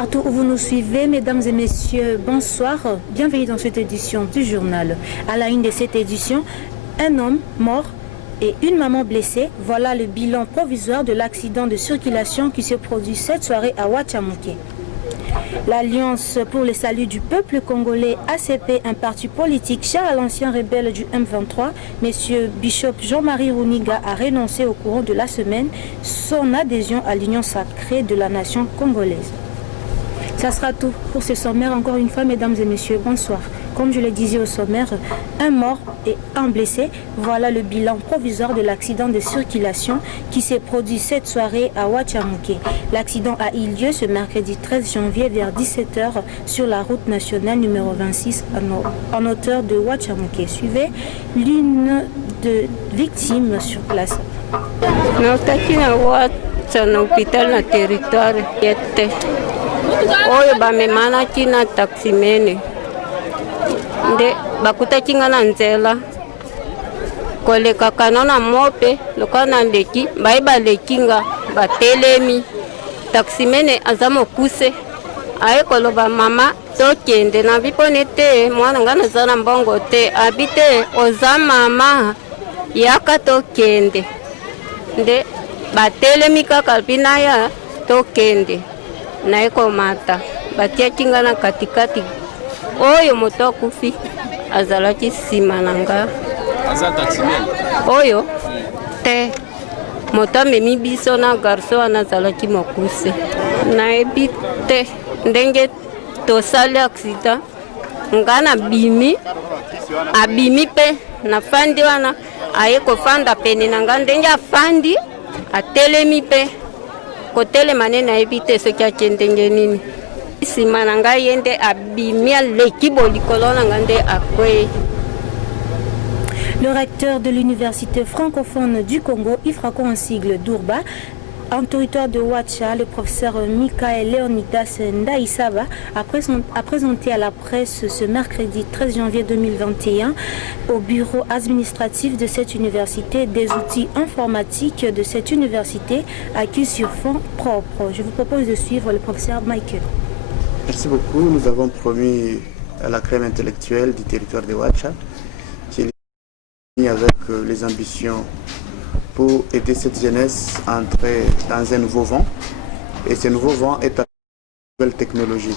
partout où vous nous suivez, mesdames et messieurs, bonsoir. Bienvenue dans cette édition du journal. À la une de cette édition, un homme mort et une maman blessée. Voilà le bilan provisoire de l'accident de circulation qui se produit cette soirée à Ouatchamouké. L'Alliance pour le salut du peuple congolais, ACP, un parti politique cher à l'ancien rebelle du M23, M. Bishop Jean-Marie Runiga, a renoncé au courant de la semaine son adhésion à l'Union sacrée de la nation congolaise. Ça sera tout pour ce sommaire. Encore une fois, mesdames et messieurs, bonsoir. Comme je le disais au sommaire, un mort et un blessé. Voilà le bilan provisoire de l'accident de circulation qui s'est produit cette soirée à Ouatchamouké. L'accident a eu lieu ce mercredi 13 janvier vers 17h sur la route nationale numéro 26 en hauteur de Ouatchamouké. Suivez l'une des victimes sur place. Hôpital territoire oyo bamemana kina taksimene nde bakutaki nga na nzela koleka kanona mope lokana ndeki baye baleki nga batelemi taksimene aza mokuse aye koloba mama tokende na bipone te mwana nga naza na mbongo te abi te oza mama yaka tokende nde batelemi kaka bina ya tokende na eko mata batiaki nga na katikati oyo moto akufi azalaki nsima na nga oyo te moto amemi biso na garso wana azalaki mokuse nayebi te ndenge tosali aksida nga na bimi abimi mpe nafandi wana aye kofanda pene na nga ndenge afandi atelemi mpe kotelema nde nayebi te soki akende nini nsima na ngai ye nde abimi aleki bolikolo na ngai nde akwei. Le recteur de l'université francophone du Congo, IFRACO en sigle d'Urba, en territoire de Ouacha, le professeur Michael Leonidas Ndaïsaba a présenté à la presse ce mercredi 13 janvier 2021 au bureau administratif de cette université des outils informatiques de cette université acquis sur fonds propres. Je vous propose de suivre le professeur Michael. Merci beaucoup. Nous avons promis à la crème intellectuelle du territoire de Ouacha qui est liée avec les ambitions pour aider cette jeunesse à entrer dans un nouveau vent. Et ce nouveau vent est à la nouvelle technologie.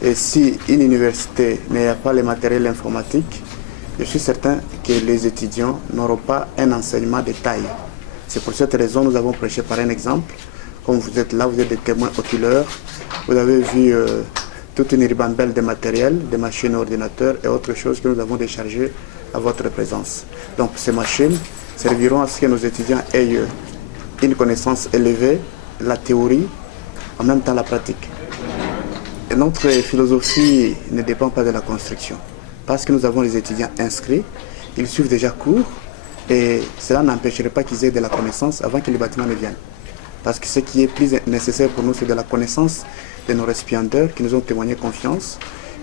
Et si une université n'a pas le matériel informatique, je suis certain que les étudiants n'auront pas un enseignement de taille. C'est pour cette raison que nous avons prêché par un exemple. Comme vous êtes là, vous êtes des témoins oculaires. Vous avez vu toute une ribambelle de matériel, des machines, ordinateurs et autres choses que nous avons déchargées à votre présence. Donc ces machines serviront à ce que nos étudiants aient une connaissance élevée, la théorie, en même temps la pratique. Et notre philosophie ne dépend pas de la construction. Parce que nous avons les étudiants inscrits, ils suivent déjà cours et cela n'empêcherait pas qu'ils aient de la connaissance avant que les bâtiments ne viennent. Parce que ce qui est plus nécessaire pour nous, c'est de la connaissance de nos récipiendaires qui nous ont témoigné confiance.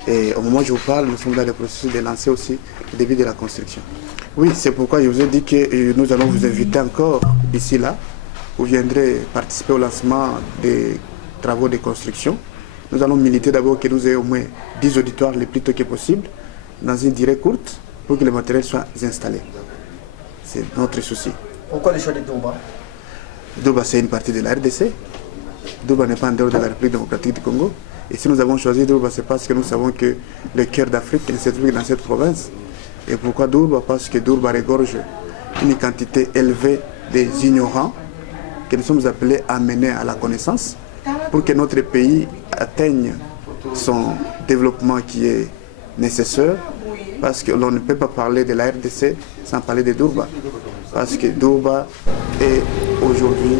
Et au moment où je vous parle, nous sommes dans le processus de lancer aussi le début de la construction. Oui, c'est pourquoi je vous ai dit que nous allons vous inviter encore d'ici là. Vous viendrez participer au lancement des travaux de construction. Nous allons militer d'abord que nous ayons au moins 10 auditoires le plus tôt que possible, dans une durée courte, pour que le matériel soit installé. C'est notre souci. Pourquoi le choix de Douba? Douba, c'est une partie de la RDC. Douba n'est pas en dehors de la République démocratique du Congo. Et si nous avons choisi Douba, c'est parce que nous savons que le cœur d'Afrique se trouve dans cette province. Et pourquoi Douba? Parce que Douba regorge une quantité élevée des ignorants que nous sommes appelés à mener à la connaissance pour que notre pays atteigne son développement qui est nécessaire. Parce que l'on ne peut pas parler de la RDC sans parler de Douba. Parce que Douba est aujourd'hui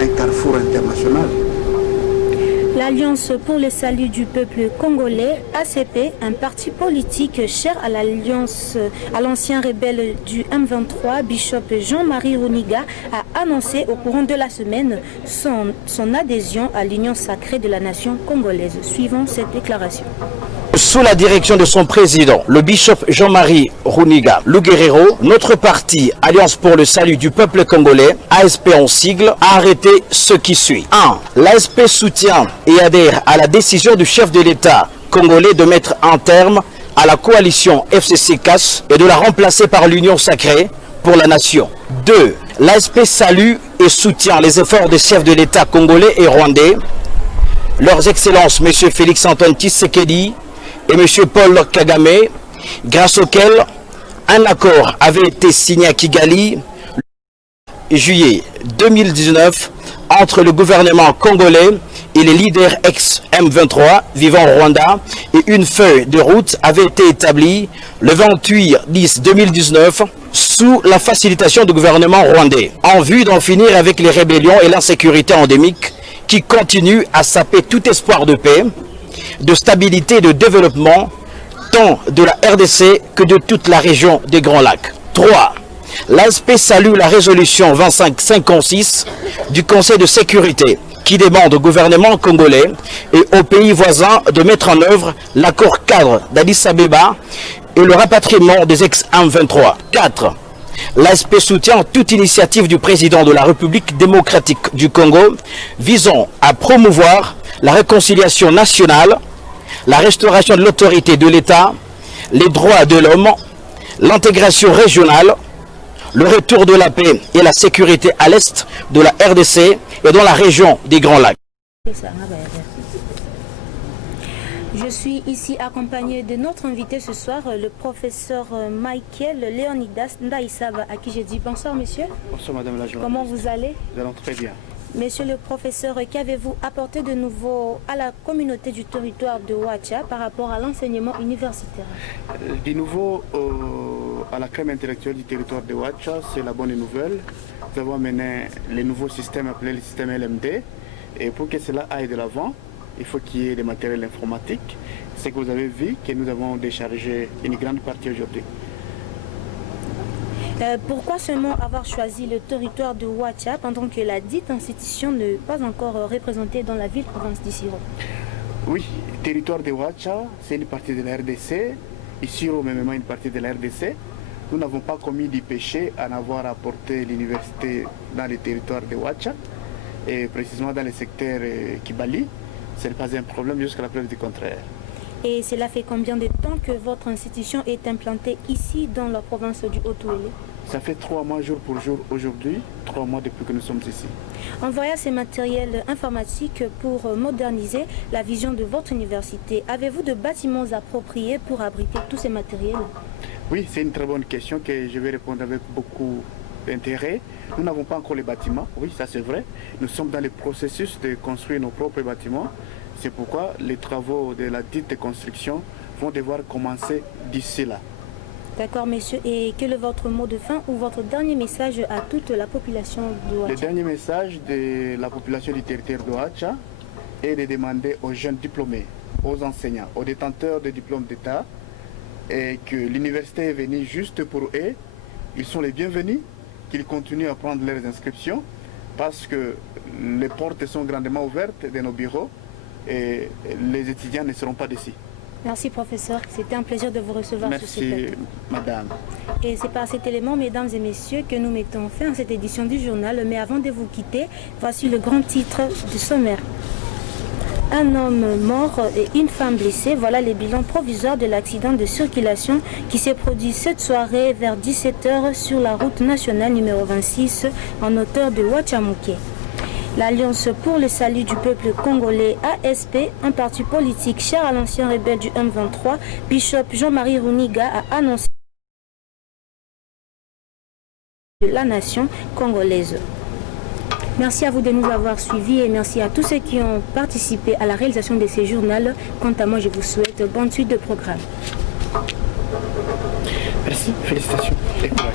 un carrefour international. L'Alliance pour le salut du peuple congolais, ACP, un parti politique cher à l'ancien rebelle du M23, Bishop Jean-Marie Runiga, a annoncé au courant de la semaine son adhésion à l'Union sacrée de la nation congolaise. Suivons cette déclaration. sous la direction de son président, le bishop Jean-Marie Runiga Luguerero, notre parti, Alliance pour le salut du peuple congolais, ASP en sigle, a arrêté ce qui suit. 1. L'ASP soutient et adhère à la décision du chef de l'État congolais de mettre un terme à la coalition FCC-CAS et de la remplacer par l'Union sacrée pour la nation. 2. L'ASP salue et soutient les efforts des chefs de l'État congolais et rwandais, leurs excellences M. Félix-Antoine Tshisekedi et M. Paul Kagame, grâce auquel un accord avait été signé à Kigali en juillet 2019 entre le gouvernement congolais et les leaders ex-M23 vivant au Rwanda, et une feuille de route avait été établie le 28/10/2019 sous la facilitation du gouvernement rwandais, en vue d'en finir avec les rébellions et l'insécurité endémique qui continuent à saper tout espoir de paix, de stabilité et de développement, tant de la RDC que de toute la région des Grands Lacs. 3. L'ASP salue la résolution 2556 du Conseil de sécurité qui demande au gouvernement congolais et aux pays voisins de mettre en œuvre l'accord cadre d'Addis Abeba et le rapatriement des ex-M23. 4. L'ASP soutient toute initiative du président de la République démocratique du Congo visant à promouvoir la réconciliation nationale, la restauration de l'autorité de l'État, les droits de l'homme, l'intégration régionale, le retour de la paix et la sécurité à l'est de la RDC et dans la région des Grands Lacs. Je suis ici accompagné de notre invité ce soir, le professeur Michael Léonidas Ndaïsaba, à qui je dis bonsoir monsieur. Bonsoir madame la journaliste. Comment vous allez? Nous allons très bien. Monsieur le professeur, qu'avez-vous apporté de nouveau à la communauté du territoire de Ouacha par rapport à l'enseignement universitaire? Du nouveau à la crème intellectuelle du territoire de Ouacha, c'est la bonne nouvelle. Nous avons amené les nouveaux systèmes appelés le système LMD. Et pour que cela aille de l'avant, il faut qu'il y ait des matériels informatiques. C'est que vous avez vu que nous avons déchargé une grande partie aujourd'hui. Pourquoi seulement avoir choisi le territoire de Ouacha pendant que la dite institution n'est pas encore représentée dans la ville-province d'Issiro? Oui, le territoire de Ouacha, c'est une partie de la RDC. Issiro, même une partie de la RDC. Nous n'avons pas commis du péché à n'avoir apporté l'université dans le territoire de Ouacha, et précisément dans le secteur Kibali. Ce n'est pas un problème jusqu'à la preuve du contraire. Et cela fait combien de temps que votre institution est implantée ici dans la province du Haut-Ouélé? Ça fait 3 mois jour pour jour aujourd'hui, 3 mois depuis que nous sommes ici. En voyant ces matériels informatiques pour moderniser la vision de votre université, avez-vous de bâtiments appropriés pour abriter tous ces matériels? Oui, c'est une très bonne question que je vais répondre avec beaucoup d'intérêt. Nous n'avons pas encore les bâtiments, oui, ça c'est vrai. Nous sommes dans le processus de construire nos propres bâtiments. C'est pourquoi les travaux de la dite construction vont devoir commencer d'ici là. D'accord, messieurs. Et quel est votre mot de fin ou votre dernier message à toute la population de Ouacha? Le dernier message de la population du territoire de Ouacha est de demander aux jeunes diplômés, aux enseignants, aux détenteurs de diplômes d'État, et que l'université est venue juste pour eux. Ils sont les bienvenus, qu'ils continuent à prendre leurs inscriptions parce que les portes sont grandement ouvertes de nos bureaux et les étudiants ne seront pas d'ici. Merci professeur, c'était un plaisir de vous recevoir. Merci madame. Et c'est par cet élément, mesdames et messieurs, que nous mettons fin à cette édition du journal. Mais avant de vous quitter, voici le grand titre du sommaire. Un homme mort et une femme blessée, voilà les bilans provisoires de l'accident de circulation qui s'est produit cette soirée vers 17h sur la route nationale numéro 26 en hauteur de Ouachamouké. L'Alliance pour le salut du peuple congolais, ASP, un parti politique cher à l'ancien rebelle du M23, Bishop Jean-Marie Runiga, a annoncé la nation congolaise. Merci à vous de nous avoir suivis et merci à tous ceux qui ont participé à la réalisation de ces journaux. Quant à moi, je vous souhaite bonne suite de programme. Merci, félicitations et courage.